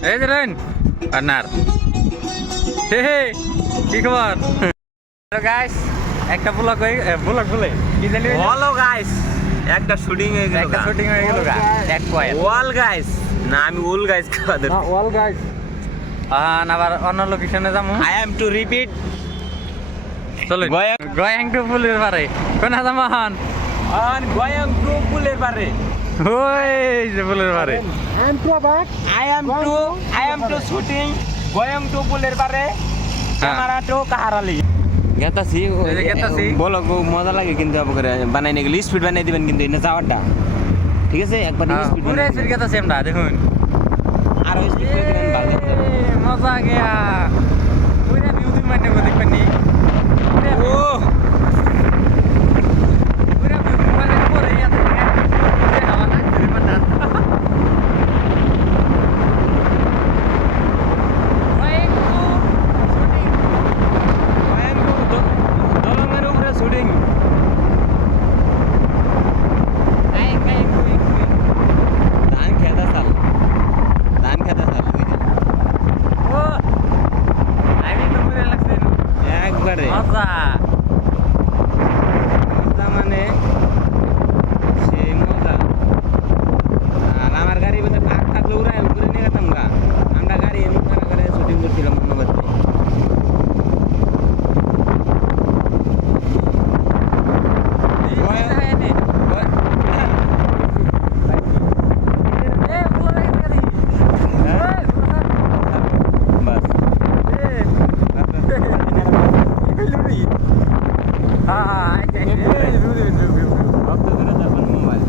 এই যে রইন পার্টনার হে হে কি খবর হ্যালো গাইস একটা ব্লগ বলে কি জানি হ্যালো গাইস একটা শুটিং হয়ে গেল একটা শুটিং হয়ে গেল এক পয়েন্ট ওয়াল গাইস না আমি ওল গাইস খাওয়া দেব না অল গাইস আবার অন্য লোকেশনে যাবো আই অ্যাম টু রিপিট চলো গোয়িং টু ফুলের পারে কোন জামান অন গোয়িং টু পুলের পারে ওই যে ফুলের পারে I am to shooting going to পুলের পারে ক্যামেরা তো কাহারালি গেতাছি এই যে গেতাছি। বলো গো মজা লাগে কিন্তু আপনারা বানাই নিয়ে গেলে স্পিড বানাই দিবেন কিন্তু এটা যাওয়াটা ঠিক আছে একবার স্পিড পুরো বানাই স্পিড গেতাছি আমরা দেখুন আর ওই স্পিড করে দিবেন ভালো লাগবে মজা গয়া পুরো ভিউ তুমি মানে কো দেখবেন নি ও পুরো ভিউ মানে পরে ইয়া থেকে হাওয়া না তুমি মানে গোয়িং টু দলঙ্গের উপরে শুটিং ধান খেতে চাল ও আমি তো পুরো লাগছে একবারে মজা মজা মানে সেই মজা আর আমার গাড়ির মধ্যে ফাঁক থাকলে উড়াই উপরে নিয়ে গেতাম গা আমরা গাড়ি এমন করে শুটিং করছিলাম মনোবাদ বাস অত দূরে যাবেন মোবাইল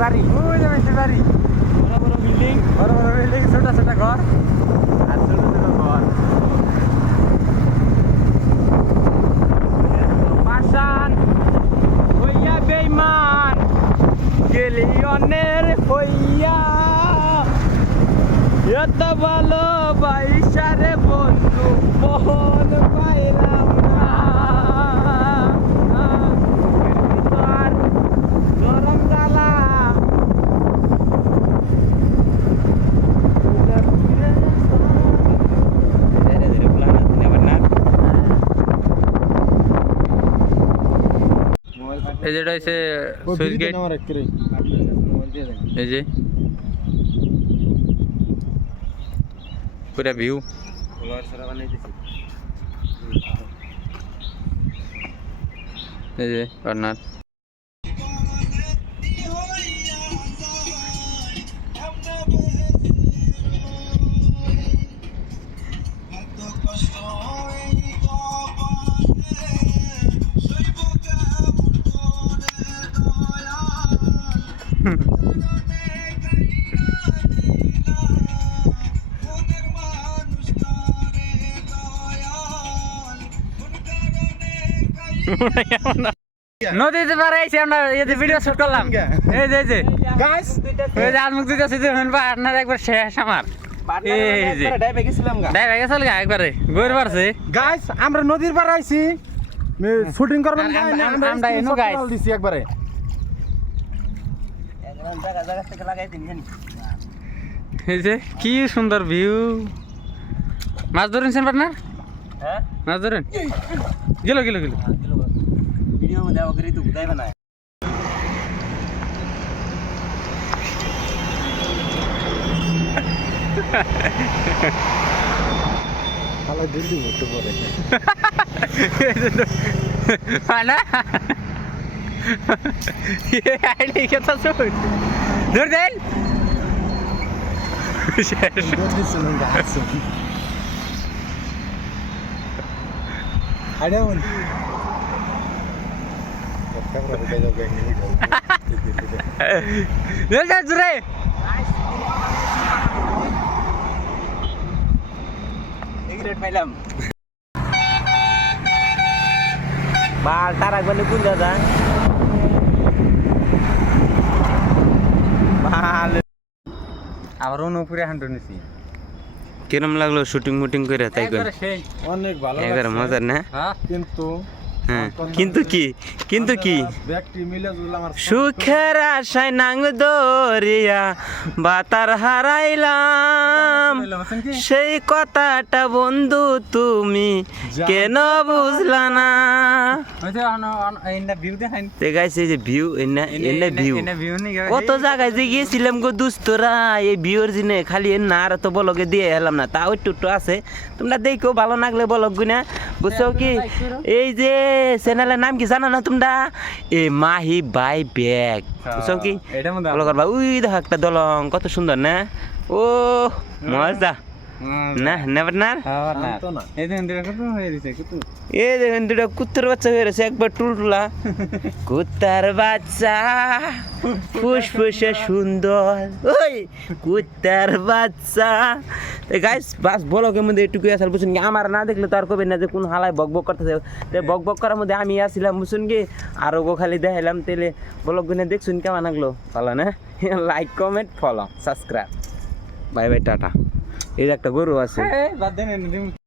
বাড়ি ওই যে মেসের বাড়ি বড় বড় বিল্ডিং বড় বড় বিল্ডিং ছোট ছোট ঘর আর ছোট ছোট ঘর পাশান হইয়া বেইমান গেলি অন্যের হইয়া এত ভালো বাইসারে বন্ধু মন পাইলাম না আর গরম জ্বালা ধীরে ধীরে প্ল্যান আছে নেবার না এই যেটা হচ্ছে সুইচ গেট এই যে পুরা ভিউ এই যে কর্নার নদীতে পারে এসে আমরা এতে ভিডিও শুট করলাম এই যে গাইস এই যে আজমুক দিতেছি যে হন পার্টনার একবার শেষ আমার এই যে ডাইবে গেছিলাম গা ডাই ভাই গেছল গা একবারে গইর পারছে গাইস আমরা নদীর পাড়ে আইছি শুটিং করবেন আমরা এনু guys। দিছি একবারে জায়গা জায়গা থেকে লাগাই দিন জানি এই যে কি সুন্দর ভিউ মাছ ধরেছেন পার্টনার হ্যাঁ মাছ ধরেন গেল ভিডিও মধ্যে আবার করি তো বুঝাইবে না ভালো দিল্লি হতে পারে না আইলে কথা শুন ধর দেন দিল্লি শুনুন গাইস আরে ওন ক্যামেরা দিতে যাবে ধর যা জুরে এই রেট পাইলাম বাল তার একবার কোন দাদা বাল আবার অনুপুরে হান্ডু নিছি কিরম লাগলো শুটিং মুটিং করে তাই কই একবারে সেই অনেক ভালো এগারে মজার না হ্যাঁ কিন্তু হ্যাঁ কিন্তু কি ব্যক্তি মিলে যদি আমার সুখের আশায় নাং দরিয়া বাতার হারাইলাম সেই কথাটা বন্ধু তুমি কেন বুঝলা না ওই যে এন্ডা ভিউ দেখাইন দেখাইছে যে ভিউ এনে ভিউ এনে ভিউ নি কত জায়গায় যে গিয়েছিলাম গো দুস্তরা এই ভিউর জিনে খালি এর না আর তো বলকে দিয়ে এলাম না তাও একটু আছে তোমরা দেখো ভালো লাগলে বলক গুনা বুঝছো কি এই যে চ্যানেলের নাম কি জানো না তোমরা এ মাহি বাই ব্যাগ বুঝছো কি এটা মধ্যে ভালো করবা ওই দেখো একটা দলং কত সুন্দর না ও মজা না নেভার না তো না এই দিন দিরা কত হয়ে দিছে কত এ দেখেন দুটা কুত্তার বাচ্চা হয়ে গেছে একবার টুলটুলা কুত্তার বাচ্চা ফুসফুসে সুন্দর ওই কুত্তার বাচ্চা গাইস বাস বলো কেমন একটু আসল বুঝুন কি আমার না দেখলে তো আর কবে না যে কোন হালায় বক বক করতেছে বক বক করার মধ্যে আমি আসছিলাম বুঝুন কি আরো গো খালি দেখাইলাম তেলে বলক গুনে দেখছুন কেমন লাগলো ভালো না like comment follow subscribe bye bye tata এই যে একটা গরু আছে বাদ দেন